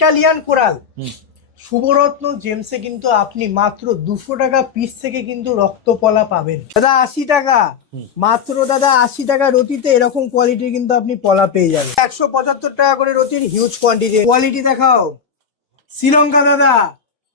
Italian coral Shubharatna জেমসে কিন্তু আপনি মাত্র 200 টাকা পিস থেকে কিন্তু রক্তপলা পাবেন দাদা। 80 টাকা মাত্র দাদা, 80 টাকা রতিতে এরকম কোয়ালিটির কিন্তু আপনি পলা পেয়ে যাবেন। 175 টাকা করে রতির হিউজ কোয়ান্টিটি। কোয়ালিটি দেখাও। শ্রীলঙ্কা দাদা,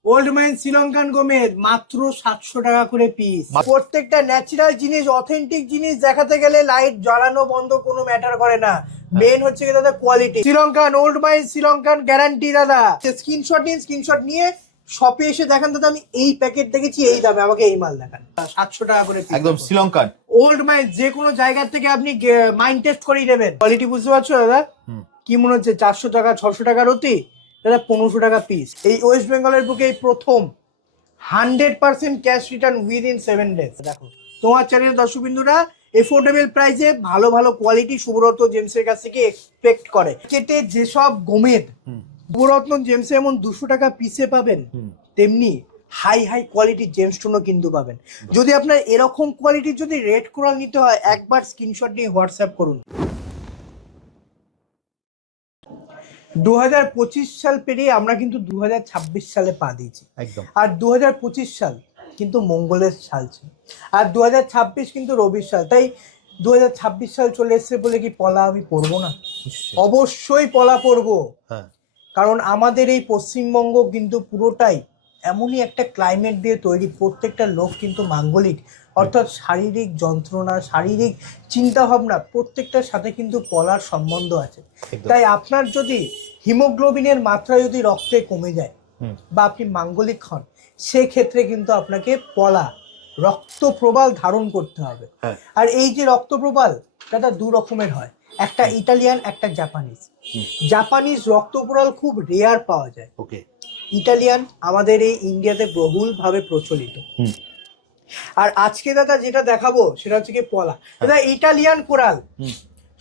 ওল্ড মাইন শ্রীলঙ্কান গমের মাত্র 700 টাকা করে পিস। প্রত্যেকটা ন্যাচারাল জিনিস, অথেন্টিক জিনিস দেখাতে গেলে লাইট জ্বালানো বন্ধ কোনো ম্যাটার করে না। মেন হচ্ছে কি দাদা quality. Sri Lankan old mine Sri Lankan guarantee দাদা। স্ক্রিনশট নিন, স্ক্রিনশট নিয়ে শপে এসে দেখান দাদা আমি এই প্যাকেট দেখেছি এই দামে, আমাকে এই মাল দেখান। 700 টাকা করে একদম শ্রীলঙ্কান ওল্ড মাইন, যে কোনো জায়গা থেকে আপনি মাইন্ড টেস্ট করেই নেবেন। কোয়ালিটি বুঝতে পারছো দাদা? কি মনে হচ্ছে 400 টাকা 600 টাকা রতি, দাদা 1500 টাকা পিস। এই ওয়েস্ট বেঙ্গলের বুকে এই প্রথম 100% ক্যাশ রিটার্ন উইদিন 7 ডেজ। দেখো তোমার চ্যানেলের দর্শকবিন্দুরা এফোর্ডেবল প্রাইসে ভালো ভালো কোয়ালিটি শুভরত্ন জেমসের কাছ থেকে এক্সপেক্ট করে। কেটে যেসব গমের শুভরত্ন জেমসে এমন 200 টাকা পিসে পাবেন, তেমনি হাই হাই কোয়ালিটির জেমস্টোনও কিন্তু পাবেন। যদি আপনার এরকম কোয়ালিটির যদি রেড কোরাল নিতে হয়, একবার স্ক্রিনশট নিয়ে হোয়াটসঅ্যাপ করুন। 2025 সাল পেরিয়ে আমরা কিন্তু 2026 সালে পা দিয়েছি একদম। আর 2025 সাল কিন্তু মঙ্গলের সাল ছিল, আর 2026 কিন্তু রবির সাল। তাই 2026 সাল চলে এসছে বলে কি পলা আমি পরবো না? অবশ্যই পলা পরবো। কারণ আমাদের এই পশ্চিমবঙ্গ কিন্তু পুরোটাই এমনই একটা ক্লাইমেট দিয়ে তৈরি, প্রত্যেকটা লোক কিন্তু মাঙ্গলিক, অর্থাৎ শারীরিক যন্ত্রণা, শারীরিক চিন্তা ভাবনা প্রত্যেকটার সাথে কিন্তু পলার সম্বন্ধ আছে। তাই আপনার যদি হিমোগ্লোবিনের মাত্রা যদি রক্তে কমে যায় বা আপনি মাঙ্গলিক হন, সেক্ষেত্রে কিন্তু আপনাকে পলা রক্তপ্রবাল ধারণ করতে হবে। আর এই যে রক্তপ্রবাল দাদা 2 রকমের হয়, একটা ইটালিয়ান, একটা জাপানিজ। জাপানিজ রক্তপ্রবাল খুব রেয়ার পাওয়া যায়। ইটালিয়ান আমাদের এই ইন্ডিয়াতে বহুল ভাবে প্রচলিত। আর আজকে দাদা যেটা দেখাবো সেটা হচ্ছে কি পলা। দাদা ইটালিয়ান কোরাল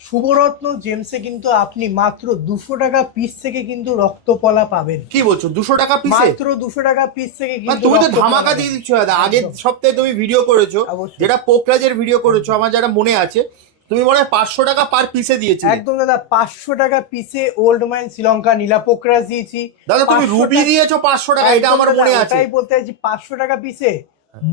শুভরত্ন জেমসে কিন্তু আপনি মাত্র 200 টাকা পিস থেকে কিন্তু রক্তপলা পাবেন। কি বলছো 200 টাকা পিসে? মাত্র 200 টাকা পিস থেকে কিন্তু তুমি তো ধামাকা দিয়ে দিচ্ছ দাদা। আগের সপ্তাহে তুমি ভিডিও করেছো, যেটা পোকরাজের ভিডিও করেছো, আমার যারা মনে আছে, তুমি মনে হয় 500 টাকা পার পিসে দিয়েছো। একদম দাদা, 500 টাকা পিসে ওল্ড মাইন শ্রীলঙ্কা নীলা পোকরাজ দিয়েছি দাদা। তুমি রুবি দিয়েছো 500 টাকা, এটা আমার মনে আছে। তাই বলতে চাইছি 500 টাকা পিসে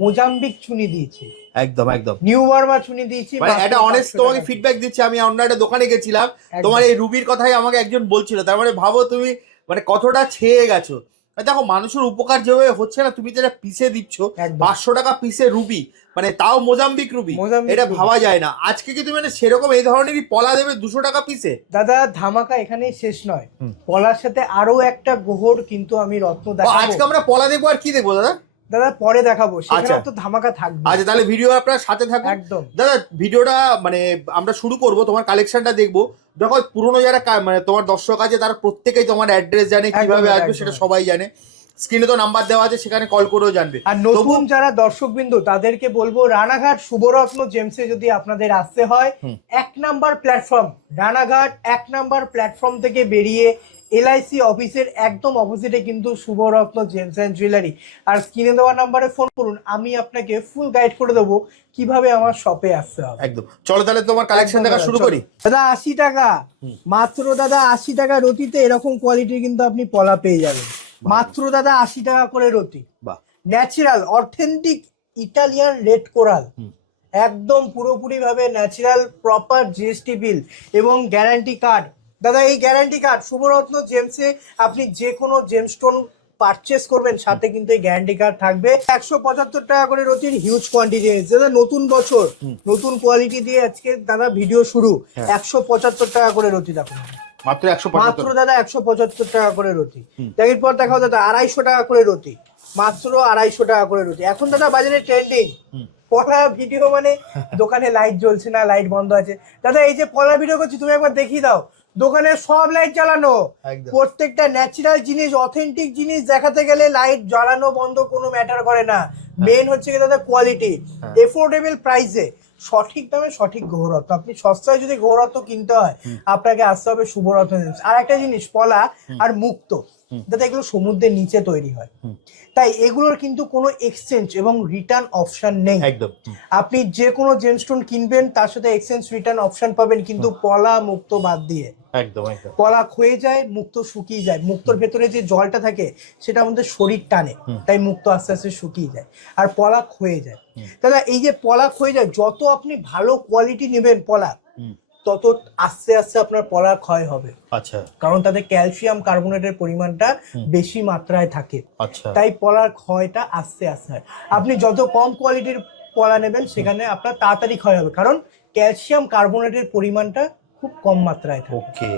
মোজাম্বিক চুনি দিয়েছি। একদম একদম নিউ বার্মা চুনি দিয়েছি। মানে এটা অনেস্ট তোমাকে ফিডব্যাক দিচ্ছি। আমি অন্য একটা দোকানে গেছিলাম, তোমার এই রুবির কথাই আমাকে একজন বলছিল। তার মানে ভাবো তুমি মানে কতটা ছেয়ে গেছো। দেখো মানুষের উপকার যেভাবে হচ্ছে না, তুমি যেটা পিসে দিচ্ছ 500 টাকা পিসে রুবি, মানে তাও মোজাম্বিক রুবি, এটা ভাবা যায় না। আজকে কি তুমি মানে সেরকম এই ধরনেরই পলা দেবে 200 টাকা পিসে? দাদা ধামাকা এখানেই শেষ নয়, পলার সাথে আরো একটা গোহর কিন্তু আমি রত্ন দেখাবো। আজকে আমরা পলা দেখবো। আর কি দেখবো দাদা? দাদা পরে দেখাবো, সেখানে তো ধামাকা থাকবে। আচ্ছা তাহলে ভিডিও আপনার সাথে থাকুন একদম। দাদা ভিডিওটা মানে আমরা শুরু করব, তোমার কালেকশনটা দেখবো। দেখো পুরনো যারা মানে তোমার দর্শক আছে তারা প্রত্যেকেই তোমার অ্যাড্রেস জানে, কিভাবে আসবে সেটা সবাই জানে। স্ক্রিনে তো নাম্বার দেওয়া আছে, সেখানে কল করেও জানবে। আর নতুন যারা দর্শকবৃন্দ তাদেরকে বলবো, রানাঘাট শুভরত্ন জেমসে যদি আপনাদের আসতে হয়, 1 number platform Ranaghat 1 number platform থেকে বেরিয়ে LIC অফিসের একদম অপোজিটে কিন্তু শুভরত্ন জেমস অ্যান্ড জুয়েলারি। আর স্ক্রিনে দেওয়া নাম্বারে ফোন করুন, আমি আপনাকে ফুল গাইড করে দেবো কিভাবে আমার শপে আসতে হবে। একদম। চলো তাহলে তোমার কালেকশন দেখা শুরু করি। দাদা 80 টাকা মাত্র, দাদা 80 টাকা রতিতে এরকম কোয়ালিটির কিন্তু আপনি পলা পেয়ে যাবেন। মাত্র দাদা 80 টাকা করে রতি। Natural authentic Italian red coral, একদম পুরোপুরি ভাবে ন্যাচারাল প্রপার GST বিল এবং গ্যারান্টি কার্ড। দাদা এই গ্যারান্টি কার্ড শুভরত্ন জেমসে আপনি যে কোনো জেমস্টোন পারচেস করবেন, সাথে কিন্তু এই গ্যারান্টি কার্ড থাকবে। 175 টাকা করে রতির হিউজ কোয়ান্টিটি। দাদা নতুন বছর নতুন কোয়ালিটি দিয়ে আজকে দাদা ভিডিও শুরু। 175 টাকা করে রতি দেখুন, মাত্র দাদা 175 টাকা করে রতি। এরপর দেখাও দাদা 250 টাকা করে রতি, মাত্র 250 টাকা করে রতি। এখন দাদা বাজারে ট্রেন্ডিং পলা ভিডিও, মানে দোকানে লাইট জ্বলছে না, লাইট বন্ধ আছে। দাদা এই যে পলা ভিডিও করছি, তুমি একবার দেখিয়ে দাও, দোকানে সব লাইট জ্বালানো। প্রত্যেকটা ন্যাচারাল জিনিস, অথেন্টিক জিনিস দেখাতে গেলে লাইট জ্বালানো বন্ধ কোনো ম্যাটার করে না। মেন হচ্ছে কি দাদা কোয়ালিটি, এফোর্ডেবল প্রাইসে সঠিক দামে সঠিক গৌরত্ব। আপনি সস্তায় যদি গৌরত্ব কিনতে হয় আপনাকে আসতে হবে শুভরত্ন জেমস। আর একটা জিনিস, পলা আর মুক্তো যাতে এগুলো সমুদ্রের নিচে তৈরি হয়, তাই এগুলোর কিন্তু কোনো এক্সচেঞ্জ এবং রিটার্ন অপশন নেই। একদম। আপনি যে কোনো জেমস্টোন কিনবেন তার সাথে এক্সচেঞ্জ রিটার্ন অপশন পাবেন, কিন্তু পলা মুক্তো বাদ দিয়ে। একদম একদম। পলা ক্ষয়ে যায়, মুক্তো শুকিয়ে যায়। মুক্তোর ভেতরে যে জলটা থাকে সেটা আমাদের শরীর টানে, তাই মুক্তো আস্তে আস্তে শুকিয়ে যায় আর পলা ক্ষয়ে যায়। দাদা এই যে পলা ক্ষয়ে যায়, যত আপনি ভালো কোয়ালিটি নেবেন পলা, তত আস্তে আস্তে আপনার পলা ক্ষয় হবে। আচ্ছা। কারণ তাতে ক্যালসিয়াম কার্বনেটের পরিমাণটা বেশি মাত্রায় থাকে, আচ্ছা। তাই পলার ক্ষয়টা আস্তে আস্তে হয়। আপনি যত কম কোয়ালিটির পলা নেবেন সেখানে আপনার তাড়াতাড়ি ক্ষয় হবে, কারণ ক্যালসিয়াম কার্বনেটের পরিমাণটা খুব কম মাত্রায় থাকে। ওকে,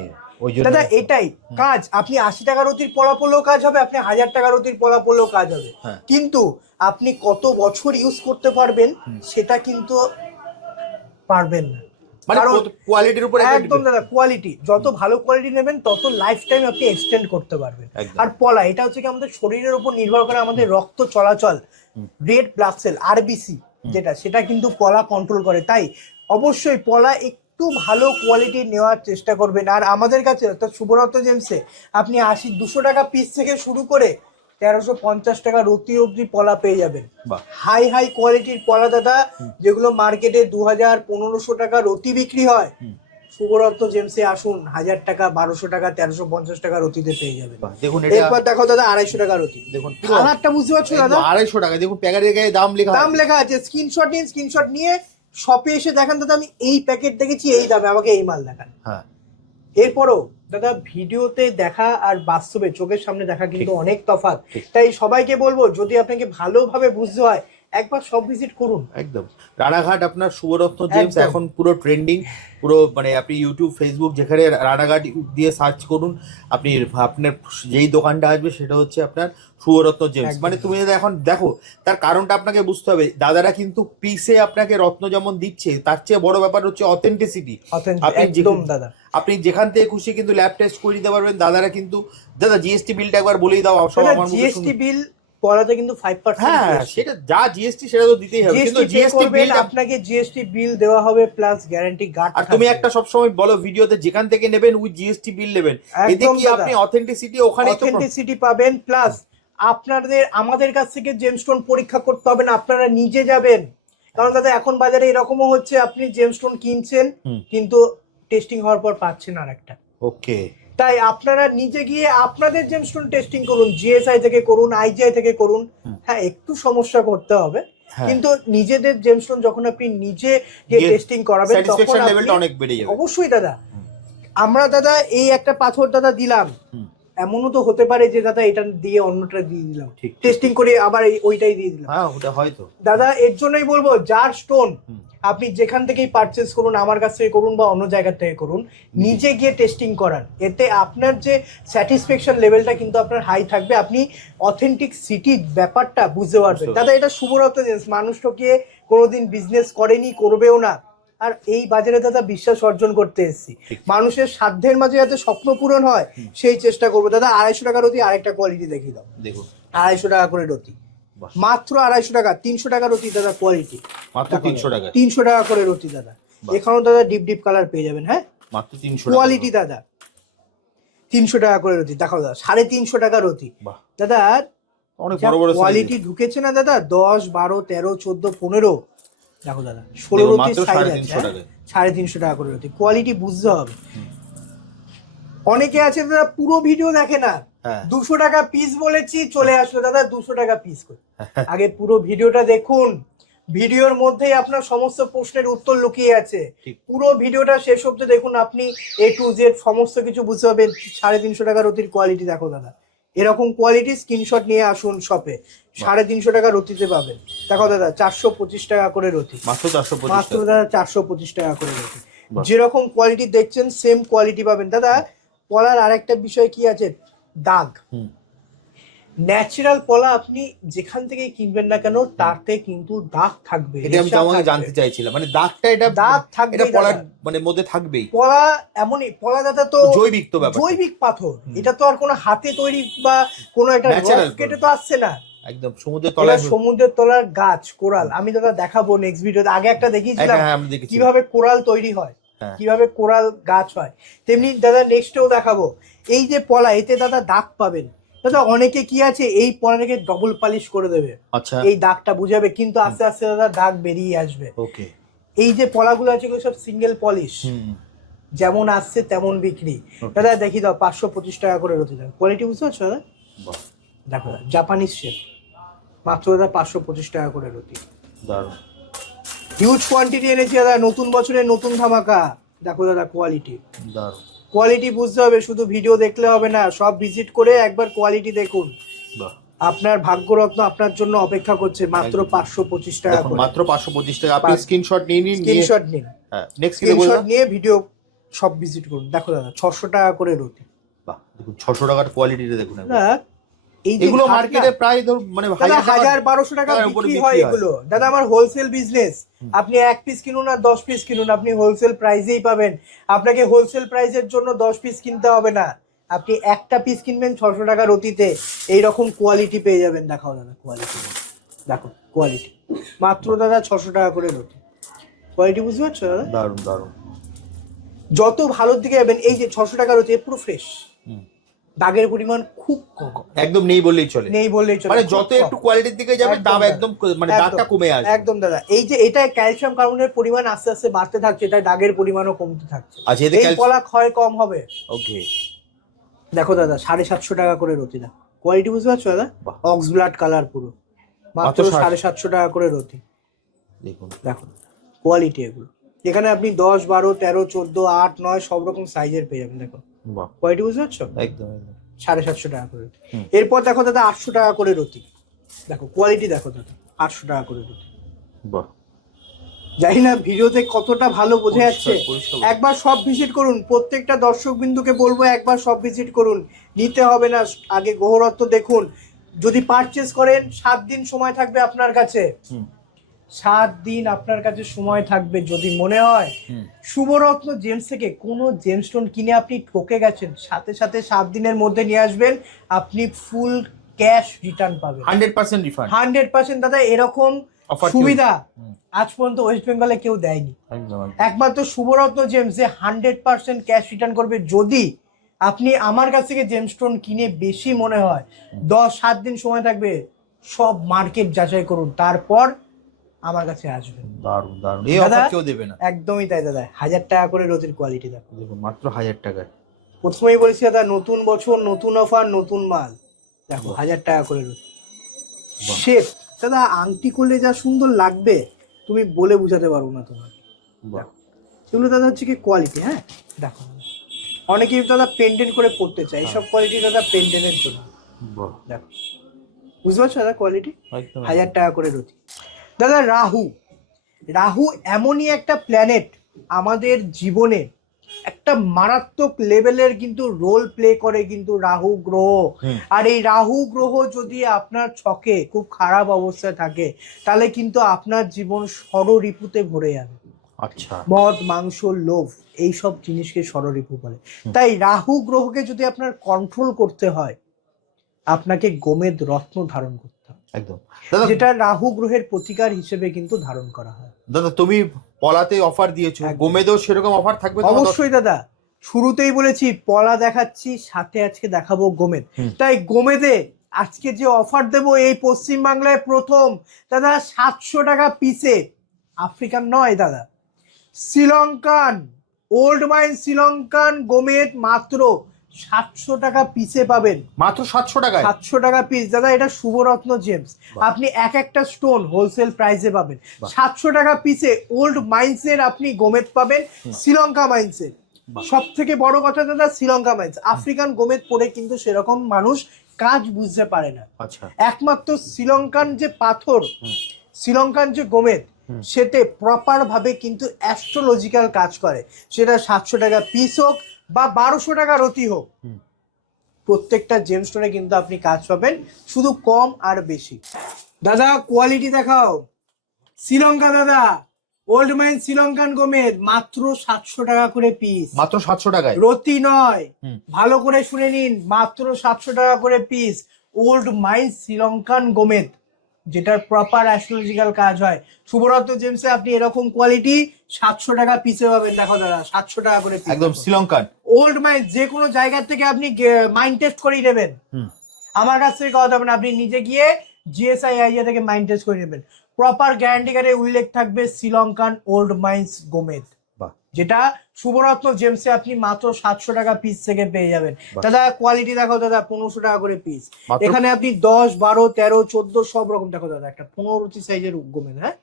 ওই জন্য দাদা এটাই কাজ। আপনি 80 টাকার অতির পলা পড়লেও কাজ হবে, আপনি 1000 টাকার অতির পলা পড়লেও কাজ হবে, কিন্তু আপনি কত বছর ইউজ করতে পারবেন সেটা কিন্তু পারবেন না। মানে কোয়ালিটির উপর একদম দাদা, কোয়ালিটি যত ভালো কোয়ালিটি নেবেন তত লাইফ টাইম আপনি এক্সটেন্ড করতে পারবেন। আর পলা এটা হচ্ছে কি আমাদের শরীরের উপর নির্ভর করে আমাদের রক্ত চলাচল, রেড ব্লাড সেল আরবিসি যেটা, সেটা কিন্তু পলা কন্ট্রোল করে। তাই অবশ্যই পলা একটু ভালো কোয়ালিটি নেওয়ার চেষ্টা করবেন। আর আমাদের কাছে অর্থাৎ শুভরত্ন জেমসে আপনি 200 টাকা পিস থেকে শুরু করে 1350 টাকা রতি অবধি পলা পেয়ে যাবেন। হাই হাই কোয়ালিটির পলা দাদা, যেগুলো মার্কেটে 2000-1500 টাকা রতি বিক্রি হয়, শুভরত্ন জেমসে আসুন 1000 টাকা, 1200 টাকা, 1350 টাকা রতিতে পেয়ে যাবেন। দেখুন এরপর দেখো দাদা 250 টাকা রতি। দেখুন কালারটা বুঝতে পারছো দাদা, 250 টাকা। দেখুন প্যাকেটের গায়ে দাম লেখা আছে। স্ক্রিনশট নিন, স্ক্রিনশট নিয়ে শপে এসে দেখান দাদা আমি এই প্যাকেট দেখেছি এই দামে, আমাকে এই মাল দেখান। হ্যাঁ। এরপরও দাদা ভিডিওতে দেখা আর বাস্তবে চোখের সামনে দেখা কিন্তু অনেক তফাৎ। তাই সবাইকে বলবো যদি আপনাকে ভালোভাবে বুঝতে হয় একবার সব ভিজিট করুন। একদম। রানাঘাট আপনার শুভরত্ন জেমস এখন পুরো ট্রেন্ডিং, পুরো মানে আপনি ইউটিউব ফেসবুক যেখানে রানাঘাট দিয়ে সার্চ করুন, আপনি আপনার যেই দোকানটা আসবে সেটা হচ্ছে আপনার শুভরত্ন জেমস। মানে তুমি যদি এখন দেখো তার কারণটা আপনাকে বুঝতে হবে, দাদারা কিন্তু পিসে আপনাকে রত্ন যেমন দিচ্ছে তার চেয়ে বড় ব্যাপার হচ্ছে অথেন্টিসিটি। আপনি যেখান থেকে খুশি কিন্তু ল্যাব টেস্ট করে দিতে পারবেন। দাদারা কিন্তু দাদা জিএসটি বিলটা একবার বলেই দাও। জিএসটি বিল পড়াতে কিন্তু 5%। হ্যাঁ, সেটা যা জিএসটি সেটা তো দিতেই হবে, কিন্তু জিএসটি বিল আপনাকে জিএসটি বিল দেওয়া হবে প্লাস গ্যারান্টি গার্ড। আর তুমি একটা সব সময় বলো ভিডিওতে যেখান থেকে নেবেন উইথ জিএসটি বিল নেবেন, এতে কি আপনি অথেন্টিসিটি ওখানে অথেন্টিসিটি পাবেন, প্লাস আপনাদের আমাদের কাছ থেকে জেমস্টোন পরীক্ষা করতে হবে না, আপনারা নিজে যাবেন। কারণ দাদা এখন বাজারে এরকমও হচ্ছে আপনি জেমস্টোন কিনছেন কিন্তু টেস্টিং হওয়ার পর পাচ্ছেন আরেকটা। ওকে, তাই আপনারা নিজে গিয়ে আপনাদের জেমস্টোন টেস্টিং করুন, জিএসআই থেকে করুন, আইজিআই থেকে করুন। হ্যাঁ একটু সমস্যা করতে হবে, কিন্তু নিজেদের জেমস্টোন যখন আপনি নিজে গিয়ে টেস্টিং করাবেন তখন লেভেলটা অনেক বেড়ে যাবে। অবশ্যই দাদা, আমরা দাদা এই একটা পাথর দাদা দিলাম, এমনও তো হতে পারে যে দাদা এটা দিয়ে অন্যটা দিয়ে দিলাম, টেস্টিং করে আবার ওইটাই দিয়ে দিলাম। হ্যাঁ ওটা হয়তো দাদা এর জন্যই বলবো যার স্টোন আপনি যেখান থেকেই পারচেজ করুন, আমার কাছ থেকে করুন বা অন্য জায়গা থেকে করুন, নিজে গিয়ে টেস্টিং করান। এতে আপনার যে স্যাটিসফ্যাকশন লেভেলটা কিন্তু আপনার হাই থাকবে, আপনি অথেন্টিক সিটি ব্যাপারটা বুঝতে পারবেন। দাদা এটা শুভরত্ন জেমস, মানুষ ঠকিয়ে কোনোদিন বিজনেস করেনি, করবেও না। আর এই বাজারে দাদা বিশ্বাস অর্জন করতে এসেছি, মানুষের সাধ্যের মাঝে যাতে স্বপ্ন পূরণ হয় সেই চেষ্টা করবো। দাদা 250 টাকা রতি, আরেকটা কোয়ালিটি দেখিয়ে দাও। দেখুন 250 টাকা করে রতি, মাত্র 250 টাকা। 300 টাকা রতি দাদা কোয়ালিটি, মাত্র 300 টাকা। 300 টাকা করে রতি দাদা। এখানেও দাদা ডিপ ডিপ কালার পেয়ে যাবেন। হ্যাঁ মাত্র 300 কোয়ালিটি দাদা, 300 টাকা করে রতি। দেখো দাদা 350 টাকা রতি। দাদা অনেক বড় বড় কোয়ালিটি ঢুকেছে না দাদা, 10, 12, 13, 14, 15। দেখো দাদা 16 রতির সাইজ আছে, 350 টাকা করে রতি। কোয়ালিটি বুঝতে হবে। অনেকে আছে দাদা পুরো ভিডিও দেখে না, 200 টাকা পিস বলেছি চলে আসলো দাদা 200 টাকা পিস করে। আগে পুরো ভিডিওটা দেখুন, ভিডিওর মধ্যেই আপনার সমস্ত প্রশ্নের উত্তর লুকিয়ে আছে। পুরো ভিডিওটা শেষ অবধি দেখুন, আপনি A to Z সমস্ত কিছু বুঝতে পারবেন। 350 টাকা রতির কোয়ালিটি দেখো দাদা, এরকম কোয়ালিটি স্ক্রিনশট নিয়ে আসুন শপে, 350 টাকা রতিতে পাবেন। দেখো দাদা 425 টাকা করে রতি, মাত্র দাদা 425 টাকা করে রতি। যেরকম কোয়ালিটি দেখছেন সেম কোয়ালিটি পাবেন। দাদা পলার আরেকটা বিষয় কি আছে, দাগ। ন্যাচারাল পলা আপনি যেখান থেকে কিনবেন না কেন তাতে কিন্তু দাগ থাকবে। এটা আমি তোমাকে জানতে চাইছিলাম, মানে দাগটা এটা দাগ থাকবে, এটা পলার মানে মধ্যে থাকবেই। পলা এমনই, পলা দাদা তো জৈবিক, তো ব্যাপার জৈবিক পাথর, এটা তো আর কোনো হাতে তৈরি বা কোনো একটা রক কেটে তো আসছে না। একদম সমুদ্রের তলায়। সমুদ্রের তলার গাছ কোরাল আমি দাদা দেখাবো নেক্সট ভিডিওতে। আগে একটা দেখিয়েছিলাম আমি দেখেছি কিভাবে কোরাল তৈরি হয়, হ্যাঁ। কিভাবে কোরাল গাছ হয়, তেমনি দাদা নেক্সটেও দেখাবো। এই যে পলা, এতে দাদা দাগ পাবেন দাদা। অনেকে কি আছে এই পলাটাকে ডবল পালিশ করে দেবে, আচ্ছা এই দাগটা বুঝাবে, কিন্তু আস্তে আস্তে দাদা দাগ বেরিয়ে আসবে। ওকে। এই যে পলাগুলো আছে এগুলো সব সিঙ্গেল পলিশ, যেমন আসছে তেমন বিক্রি। দাদা দেখি দাও 525 টাকা করে রতি দাও। কোয়ালিটি বুঝতে পারছো দাদা? দেখো দাদা জাপানিজ শেপ, মাত্র দাদা 525 টাকা করে রতি। দারুণ হিউজ কোয়ান্টিটি এনেছি দাদা, নতুন বছরে নতুন ধামাকা। দেখো দাদা কোয়ালিটি, দারুণ কোয়ালিটি বুঝতে হবে, শুধু ভিডিও দেখলে হবে না, সব ভিজিট করে একবার কোয়ালিটি দেখুন। আপনার ভাগ্যরত্ন আপনার জন্য অপেক্ষা করছে মাত্র 525 টাকা করে। মাত্র 525 টাকা। আপনি স্ক্রিনশট নিয়ে নিন, স্ক্রিনশট নিন, হ্যাঁ নেক্সট স্ক্রিনশট নিয়ে ভিডিও সব ভিজিট করুন। দেখো দাদা 600 টাকা করে রতি। বাহ দেখুন 600 টাকার কোয়ালিটিটা দেখুন। এই যে এগুলো মার্কেটে প্রায় ধর মানে 1000-1200 টাকা বিক্রি হয় এগুলো দাদা। আমার হোলসেল বিজনেস, আপনি 1 পিস কিনুন আর 10 পিস কিনুন, আপনি হোলসেল প্রাইসেই পাবেন। আপনাকে হোলসেল প্রাইসের জন্য 10 পিস কিনতে হবে না, আপনি একটা পিস কিনবেন 600 টাকা রতিতে, এইরকম কোয়ালিটি পেয়ে যাবেন। দেখাও দাদা কোয়ালিটি, দেখো কোয়ালিটি মাত্র দাদা 600 টাকা করে রতি। কোয়ালিটি বুঝতে পারছো দাদা? দারুণ দারুণ। যত ভালোর দিকে যাবেন, এই যে 600 টাকা রতি পুরো ফ্রেশ, দাগের পরিমাণ খুব কম, একদম নেই বললেই চলে, নেই বললেই চলে। মানে যত একটু কোয়ালিটির দিকে যাবে দাম একদম মানে দাগটা কমে আসবে। একদম দাদা, এই যে এটা ক্যালসিয়াম কার্বনের পরিমাণ আস্তে আস্তে বাড়তে থাকছে, এটা দাগের পরিমাণও কমতে থাকছে। আচ্ছা এতে এই পলা ক্ষয় কম হবে। ওকে দেখো দাদা 750 টাকা করে রতি না। কোয়ালিটি বুঝতে পারছো দাদা? অক্স ব্লাড কালার পুরো, মাত্র 750 টাকা করে রতি। দেখুন দেখো কোয়ালিটি এগুলো, এখানে আপনি 10, 12, 13, 14, 8, 9 সব রকম সাইজের পেয়ে যাবেন। দেখো কোয়ালিটি বুঝতে পারছো? একদম 750 টাকা করে। এরপর দেখো দাদা 800 টাকা করে রতি। দেখো কোয়ালিটি দেখো দাদা 800 টাকা করে রতি। বাহ জানি না ভিডিওতে কতটা ভালো বোঝা যাচ্ছে, একবার সব ভিজিট করুন। প্রত্যেকটা দর্শক বিন্দুকে বলবো একবার সব ভিজিট করুন, নিতে হবে না, আগে গ্রহরত্ন দেখুন। যদি পারচেস করেন 7 দিন সময় থাকবে আপনার কাছে, 7 দিন আপনার কাছে সময় থাকবে। যদি মনে হয় শুভরত্ন জেমস থেকে কোনো জেমস্টোন কিনে আপনি ঠকে গেছেন, সাথে সাথে 7 দিনের মধ্যে নিয়ে আসবেন, আপনি ফুল ক্যাশ রিটার্ন পাবেন, 100% রিফান্ড। 100% দাদা। এরকম সুবিধা আজ পর্যন্ত ওয়েস্ট বেঙ্গলে কেউ দেয়নি, একমাত্র শুভরত্ন জেমস যে 100% ক্যাশ রিটার্ন করবে। যদি আপনি আমার কাছ থেকে জেমস্টোন কিনে বেশি মনে হয়, 7 দিন সময় থাকবে, সব মার্কেট যাচাই করুন, তারপর আমার কাছে আসবেন। দারুণ দারুণ, এই অফার কেউ দেবে না। একদমই তাই দাদা। 1000 টাকা করে রতির কোয়ালিটি দেখো, দেখুন মাত্র 1000 টাকায়। প্রথমেই বলেছি দাদা নতুন বছর নতুন অফার নতুন মাল। দেখো 1000 টাকা করে রতি। শেপ দাদা আংটি করলে যা সুন্দর লাগবে তুমি বলে বোঝাতে পারবো না তোমার। এগুলো দাদা হচ্ছে কি কোয়ালিটি, হ্যাঁ দেখো অনেকেই দাদা পেন্ডেন্ট করে পড়তে চায়, এইসব কোয়ালিটি দাদা পেন্ডেন্টের জন্য। দেখো বুঝতে পারছো দাদা কোয়ালিটি? 1000 টাকা করে রতি। দাদা রাহু, রাহু এমনই একটা প্ল্যানেট আমাদের জীবনে একটা মারাত্মক লেভেলের কিন্তু রোল প্লে করে কিন্তু রাহু গ্রহ। আর এই রাহু গ্রহ যদি আপনার ছকে খুব খারাপ অবস্থায় থাকে, তাহলে কিন্তু আপনার জীবন ষড়রিপুতে ভরে যাবে। আচ্ছা, মদ মাংস লোভ এইসব জিনিসকে ষড়রিপু বলে। তাই রাহু গ্রহকে যদি আপনার কন্ট্রোল করতে হয়, আপনাকে গোমেদ রত্ন ধারণ করতে হবে, একদম যেটা রাহু গ্রহের প্রতিকার হিসেবে কিন্তু ধারণ করা হয়। দাদা তুমি পলাতে অফার দিয়েছো, গোমেদেও সেরকম অফার থাকবে? অবশ্যই দাদা, শুরুতেই বলেছি পলা দেখাচ্ছি, সাথে আজকে দেখাবো গোমেদ। তাই গোমেদে আজকে যে অফার দেবো এই পশ্চিম বাংলায় প্রথম দাদা, 700 টাকা পিসে। আফ্রিকান নয় দাদা, শ্রীলঙ্কান ওল্ড মাইন শ্রীলঙ্কান গোমেদ মাত্র 700 টাকা পিসে পাবেন। মাত্র 700 টাকায়? 700 টাকা পিস দাদা। এটা শুভরত্ন জেমস, আপনি এক একটা স্টোন হোলসেল প্রাইসে পাবেন। 700 টাকা পিসে ওল্ড মাইন্সের আপনি গোমেদ পাবেন, শ্রীলঙ্কা মাইন্সের। সব থেকে বড় কথা দাদা, শ্রীলঙ্কা মাইন্স। আফ্রিকান গোমেদ পড়ে কিন্তু সেরকম মানুষ কাজ বুঝতে পারে না। একমাত্র শ্রীলঙ্কান যে পাথর, শ্রীলঙ্কান যে গোমেদ, সেতে প্রপার ভাবে কিন্তু অ্যাস্ট্রোলজিক্যাল কাজ করে। সেটা 700 টাকা পিস হোক বা 1200 টাকা রতি হোক, প্রত্যেকটা জেমস্টোনে কিন্তু আপনি কাজ পাবেন, শুধু কম আর বেশি। দাদা কোয়ালিটি দেখাও। শ্রীলঙ্কা দাদা, ওল্ড মাইন শ্রীলঙ্কান গোমেদ মাত্র 700 টাকা করে পিস। মাত্র 700 টাকায়? রতি নয়, ভালো করে শুনে নিন, মাত্র 700 টাকা করে পিস। ওল্ড মাইন্স শ্রীলঙ্কান গোমেদ, যেটার প্রপার অ্যাস্ট্রোলজিক্যাল কাজ হয়। শুভরত্ন জেমসে আপনি এরকম কোয়ালিটি 700 টাকা পিসে পাবেন। দেখো দাদা, 700 টাকা করে piece। একদম শ্রীলঙ্কান ওল্ড মাইন্স যে কোনো জায়গা থেকে আপনি মাইন্ড টেস্ট করিয়ে নেবেন, আমার কাছ থেকে কথা হবে না, আপনি নিজে গিয়ে জিএসআই আইডিয়া থেকে মাইন্ড টেস্ট করে নেবেন। প্রপার গ্যারান্টি কার্ডে উল্লেখ থাকবে শ্রীলঙ্কান ওল্ড মাইন্স গোমেদ, যেটা শুভরত্ন জেমসে আপনি মাত্র 700 টাকা পিস থেকে পেয়ে যাবেন। দাদা কোয়ালিটি দেখো দাদা, 1500 টাকা করে পিস। এখানে আপনি 10, 12, 13, 14 সব রকম দেখো দাদা, একটা 15 সাইজের গোমেদ, হ্যাঁ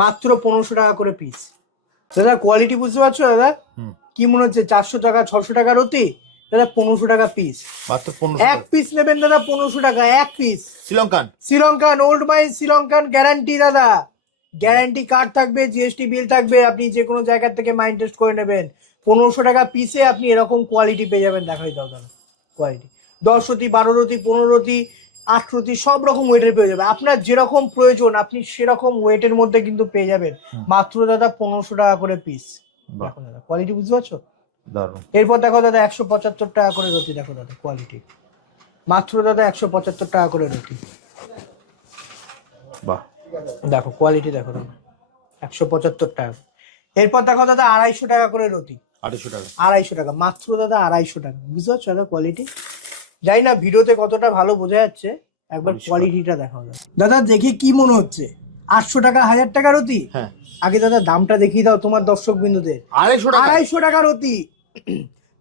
মাত্র 1500 টাকা করে পিস। দাদা কোয়ালিটি বুঝতে পারছো দাদা? কি মনে হচ্ছে 400 টাকা 600 টাকা রতি? দাদা 1500 টাকা পিস, মাত্র 1500 এক পিস নেবেন দাদা 1500 টাকা এক piece. Sri Lankan old mines Sri Lankan guarantee দাদা, গ্যারান্টি কার্ড থাকবে, জিএসটি বিল থাকবে, আপনি যে কোনো জায়গা থেকে মাইন্ড টেস্ট করে নেবেন। 1500 টাকা পিসে আপনি এরকম কোয়ালিটি পেয়ে যাবেন। দেখাই দাও দাদা কোয়ালিটি, 10 রতি 12 রতি 15 রতি 8 রতি সব রকম ওয়েটের পেয়ে যাবে। আপনার যেরকম প্রয়োজন আপনি সেরকম ওয়েটের মধ্যে কিন্তু পেয়ে যাবেন, মাত্র দাদা 1500 টাকা করে পিস। দেখো দাদা কোয়ালিটি বুঝতে পারছো? এরপর দেখো দাদা 175 টাকা করে রতি। দেখো দাদা কোয়ালিটি, মাত্র দাদা 175 টাকা করে রতি। দেখো কোয়ালিটি দেখো দাদা, 175 টাকা। এরপর দেখো দাদা 250 টাকা করে রতি। 250 টাকা মাত্র দাদা, 250 টাকা। বুঝতে পারছো দাদা কোয়ালিটি? জানি না ভিডিওতে কতটা ভালো বোঝা যাচ্ছে, একবার কোয়ালিটিটা দেখাও দাদা। দাদা দেখে কি মনে হচ্ছে 800 টাকা 1000 টাকা রতি? হ্যাঁ। আগে দাদা দামটা দেখিয়ে দাও তোমার দর্শক বিন্দুদের। 250 টাকা রতি,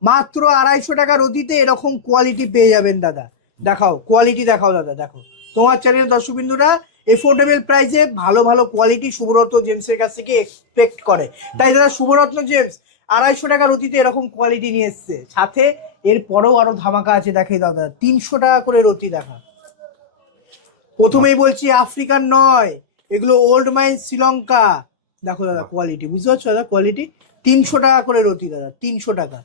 মাত্র 250 টাকা রতিতে এরকম কোয়ালিটি পেয়ে যাবেন দাদা। দেখাও কোয়ালিটি দেখাও দাদা। দেখো তোমার চ্যানেলের দর্শক বিন্দুরা এফোর্ডেবল প্রাইসে ভালো ভালো কোয়ালিটি শুভরত্ন জেমসের কাছ থেকে এক্সপেক্ট করে, তাই দাদা শুভরত্ন জেমস 250 টাকা রতিতে এরকম কোয়ালিটি নিয়ে এসছে। সাথে এরপরেও আরো ধামাকা আছে, দেখাই দাও দাদা। 300 টাকা করে রতি। দেখা প্রথমেই বলছি আফ্রিকান নয়, এগুলো ওল্ড মাইন্স শ্রীলঙ্কা। দেখো দাদা কোয়ালিটি বুঝতে পারছো দাদা? কোয়ালিটি 300 টাকা করে রতি দাদা, 300 টাকা।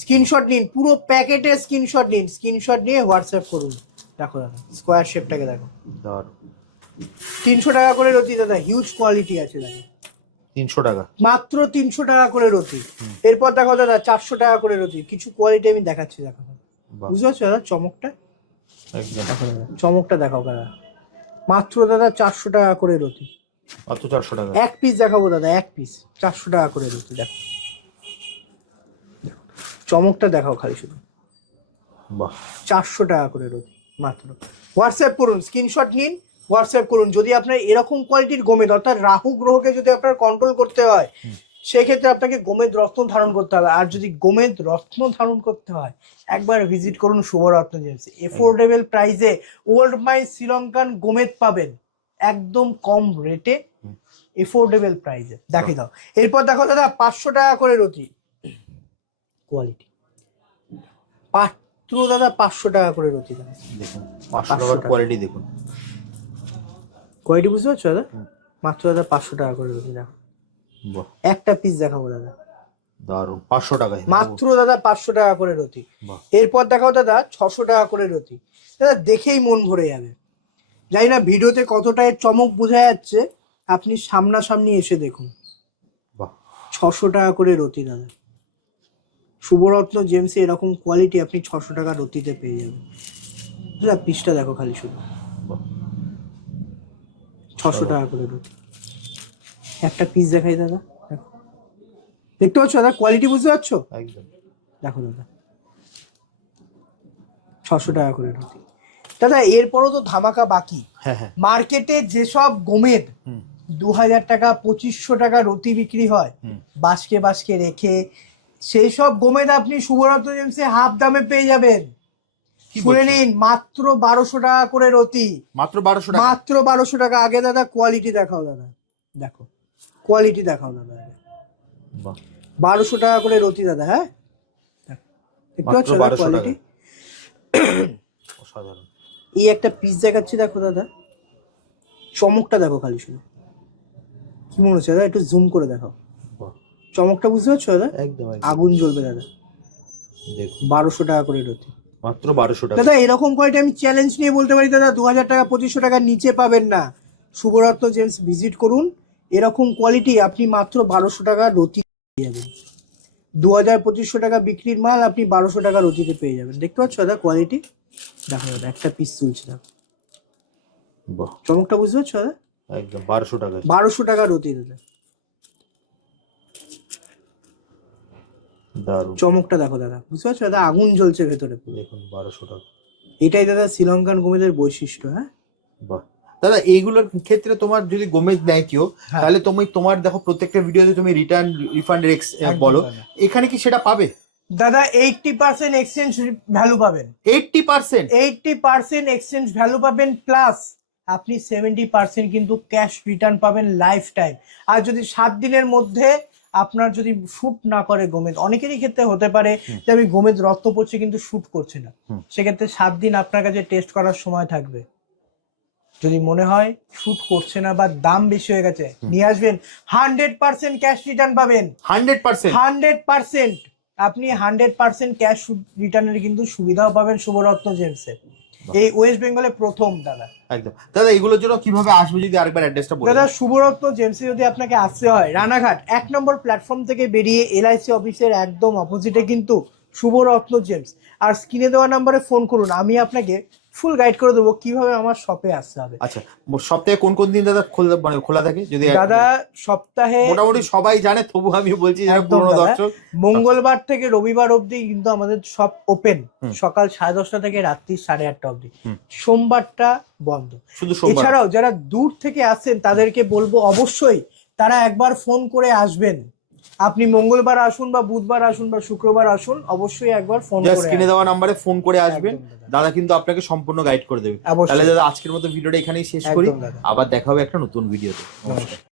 স্ক্রিনশট নিন, পুরো প্যাকেটে স্ক্রিনশট নিন, স্ক্রিনশট নিয়ে হোয়াটসঅ্যাপ করুন। দেখো দাদা স্কোয়ার শেপটাকে দেখো, 300 টাকা করে রতি দাদা, হিউজ কোয়ালিটি আছে দাদা। 300 টাকা মাত্র 300 টাকা করে রতি। এরপর দেখো দাদা 400 টাকা করে রতি। কিছু কোয়ালিটি আমি দেখাচ্ছি, দেখো বুঝতে পারছো দাদা? চমকটা চমকটা দেখাও দাদা, মাত্র দাদা 400 টাকা করে রতি। মাত্র 400 টাকা এক পিস দেখাবো দাদা, এক পিস 400 টাকা করে রতি। দেখো চমকটা দেখাও খালি শুধু, 400 টাকা করে রতি মাত্র। হোয়াটসঅ্যাপ করুন, স্ক্রিনশট নিন, হোয়াটসঅ্যাপ করুন। যদি আপনার এরকম কোয়ালিটির গোমেদ, অর্থাৎ রাহু গ্রহকে যদি আপনার কন্ট্রোল করতে হয়, সেক্ষেত্রে আপনাকে গোমেদ রত্ন ধারণ করতে হবে। আর যদি গোমেদ রত্ন ধারণ করতে হয়, একবার ভিজিট করুন শুভরত্ন জেমস। এফোর্ডেবল প্রাইসে ওল্ড মাইন্স শ্রীলঙ্কান গোমেদ পাবেন একদম কম রেটে, এফোর্ডেবল প্রাইসে। দেখে দাও। এরপর দেখো দাদা 500 টাকা করে রতি কোয়ালিটি, মাত্র দাদা 500 টাকা করে রতি। দেখুন 500 টাকার কোয়ালিটি দেখুন, কোয়ালিটি বুঝতে পারছো দাদা? মাত্র দাদা 500 টাকা করে রতি। দেখো একটা পিস দেখাবো দাদা, দারুন 500 টাকায় মাত্র দাদা 500 টাকা করে রতি। এরপর দেখাও দাদা 600 টাকা করে রতি। দাদা দেখেই মন ভরে যাবে। জানি না ভিডিওতে কতটা এর চমক বোঝা যাচ্ছে, আপনি সামনাসামনি এসে দেখুন। 600 টাকা করে রতি দাদা, শুভরত্ন জেমসে এরকম কোয়ালিটি আপনি 600 টাকা রতিতে পেয়ে যাবেন। দাদা পিসটা দেখো খালি শুধু, 600 টাকা করে রতি। একটা পিস দেখাই দাদা, দেখো দেখতে পাচ্ছ দাদা? কোয়ালিটি বুঝতে পারছো? একদম দেখো দাদা 600 টাকা করে রতি। দাদা এরপরও তো ধামাকা বাকি। মার্কেটে যেসব গোমেদ 2000 টাকা 2500 টাকা রতি বিক্রি হয় বাসকে বাসকে রেখে, সেই সব গোমেদ আপনি শুভরত্ন জেমসে হাফ দামে পেয়ে যাবেন। শুনে নিন, মাত্র 1200 টাকা করে রতি। মাত্র 1200 টাকা, মাত্র 1200 টাকা। আগে দাদা কোয়ালিটি দেখাও দাদা, দেখো কোয়ালিটি দেখাও দাদা। 1200 টাকা করে রতি দাদা। হ্যাঁ দেখতে পাচ্ছ কোয়ালিটি? অসাধারণ। এই একটা পিস দেখাচ্ছি, দেখো দাদা চমকটা দেখো খালি শুধু। কি মনে হচ্ছে দাদা? একটু জুম করে দেখাও, চমকটা বুঝতে পারছো দাদা? একদম আগুন জ্বলবে দাদা। দেখো 1200 টাকা করে রতি, মাত্র 1200 টাকা। দাদা এরকম কোয়ালিটি আমি চ্যালেঞ্জ নিয়ে বলতে পারি দাদা 2000 টাকা 2500 টাকার নিচে পাবেন না। শুভরত্ন জেমস ভিজিট করুন, এরকম কোয়ালিটি আপনি মাত্র 1200 টাকা রতি পেয়ে যাবেন। 2000-2500 টাকা বিক্রির মাল আপনি 1200 টাকা রতিতে পেয়ে যাবেন। দেখতে পাচ্ছ দাদা কোয়ালিটি? দেখো দাদা একটা পিস তুলছি দেখো, বাহ, চমকটা বুঝতে পারছো দাদা? একদম 1200 টাকা। 1200 টাকা রতি দাদা, দারুণ, চমকটা দেখো দাদা, বুঝতে পারছো দাদা? আগুন জ্বলছে ভেতরে। দেখুন 1200 টাকা। এটাই দাদা শ্রীলঙ্কান গোমেদের বৈশিষ্ট্য। হ্যাঁ বাহ দাদা, এইগুলোর ক্ষেত্রে তোমার যদি গোমেজ নেয় কেউ, হ্যাঁ। তাহলে তুমি তোমার দেখো প্রত্যেকটা ভিডিওতে তুমি রিটার্ন রিফান্ড একদম বলো, দাদা। এখানে কি সেটা পাবে? দাদা 80% এক্সচেঞ্জ ভ্যালু পাবেন, 80%? 80% এক্সচেঞ্জ ভ্যালু পাবেন, প্লাস আপনি 70% কিন্তু ক্যাশ রিটার্ন পাবেন লাইফ টাইম। আর যদি 7 দিনের মধ্যে আপনার যদি শুট না করে গোমেদ, অনেকেরই ক্ষেত্রে হতে পারে যে আমি গোমেদ রক্ত পড়ছে কিন্তু শুট করছে না, সেক্ষেত্রে 7 দিন আপনার কাছে টেস্ট করার সময় থাকবে। যদি মনে হয় শুট করছে না বা দাম বেশি হয়ে গেছে, নিয়ে আসবেন, 100% ক্যাশ রিটার্ন পাবেন। 100%? 100% আপনি 100% ক্যাশ রিটার্নের কিন্তু সুবিধাও পাবেন শুভরত্ন জেমসে, এই ওয়েস্ট বেঙ্গলে প্রথম দাদা। একদম দাদা, এগুলোর জন্য কিভাবে আসবে যদি আরেকবার অ্যাড্রেসটা বলে দাদা দাও। শুভরত্ন জেমসে যদি আপনাকে আসতে হয়, রানাঘাট 1 নম্বর প্ল্যাটফর্ম থেকে বেরিয়ে এলআইসি অফিসের একদম অপোজিটে কিন্তু শুভরত্ন জেমস। আর স্ক্রিনে দেওয়া নাম্বারে ফোন করুন, আমি আপনাকে ফুল গাইড করে দেবো কিভাবে আমার শপে আসতে হবে। আচ্ছা, সপ্তাহে কোন কোন দিন দাদা খোলা থাকে যদি দাদা সপ্তাহে মোটামুটি সবাই জানে, তবু আমি বলছি যারা একদম পুরনো দাদা, দর্শক। মঙ্গলবার থেকে রবিবার অবধি কিন্তু আমাদের সব ওপেন, সকাল 10:30 থেকে রাত্রি 8:30 অবধি। সোমবারটা বন্ধ। শুধু সোমবার? এছাড়াও যারা দূর থেকে আসেন তাদেরকে বলবো অবশ্যই তারা একবার ফোন করে আসবেন। আপনি মঙ্গলবার আসুন বা বুধবার আসুন বা শুক্রবার আসুন, অবশ্যই একবার ফোন করে স্ক্রিনে দেওয়া নাম্বারে ফোন করে আসবেন, একদম দাদা। দাদা কিন্তু আপনাকে সম্পূর্ণ গাইড করে দেবে। অবশ্যই। তাহলে দাদা আজকের মতো ভিডিওটা এখানেই শেষ করি, একদম দাদা। আবার দেখা হবে একটা নতুন ভিডিওতে। নমস্কার।